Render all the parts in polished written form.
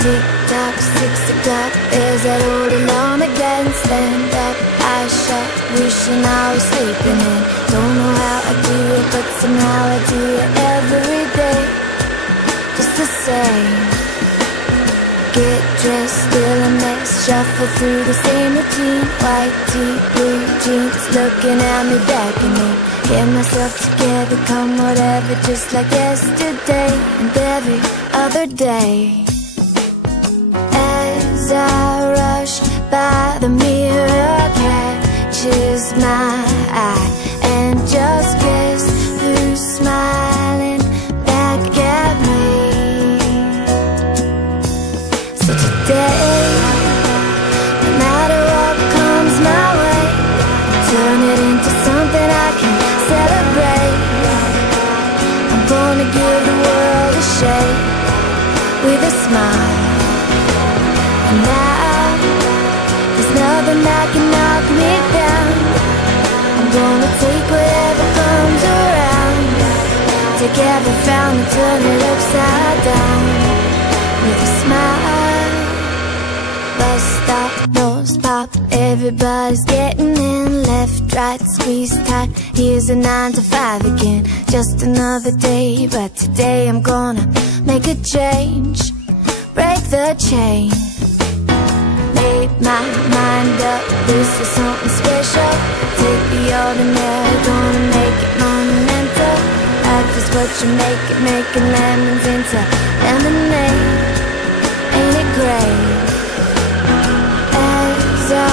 Tick-tock, 6 o'clock, there's that old alarm again. Stand up, eyes shut, wishing I was sleeping in. Don't know how I do it, but somehow I do it every day. Just the same. Get dressed, still a mess, shuffle through the same routine. White tee, blue jeans, looking at me, beckoning me. Get myself together, come whatever, just like yesterday and every other day. As I rush by, the mirror catches my eye, and just guess who's smiling back at me. So today, no matter what comes my way, turn it into something I can celebrate. I'm gonna give the world a shake with a smile. And now, there's nothing that can knock me down. I'm gonna take whatever comes around. Take every frown and turn it upside down with a smile. Bus stop, doors pop, everybody's getting in. Left, right, squeeze tight, here's a 9 to 5 again. Just another day, but today I'm gonna make a change. Break the chain. Made my mind up, this is something special. Take the ordinary, gonna make it monumental. Life is what you make it, making lemons into lemonade. Ain't it great? As I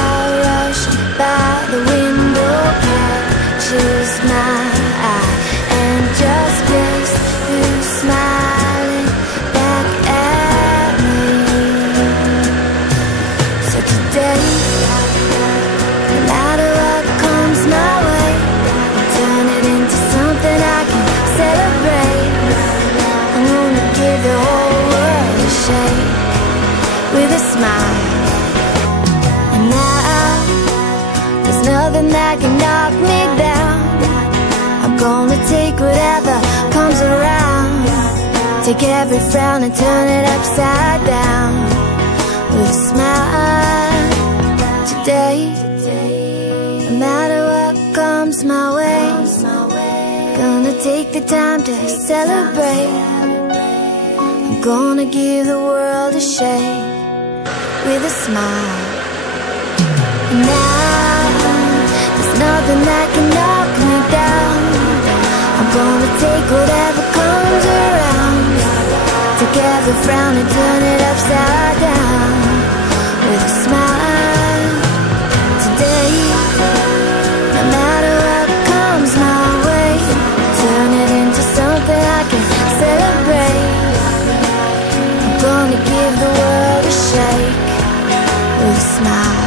rush by, the window catches my eye, and just guess who's smiling back at me. So today, no matter what comes my way, turn it into something I can celebrate. I'm gonna give the whole world a shake with a smile. And now, there's nothing that can knock me down. gonna take whatever comes around. Take every frown and turn it upside down with a smile today. No matter what comes my way, gonna take the time to celebrate. I'm gonna give the world a shake with a smile. Now there's nothing that can knock me down. I'm gonna take whatever comes around. Take every frown and turn it upside down with a smile today. No matter what comes my way, turn it into something I can celebrate. I'm gonna give the world a shake with a smile.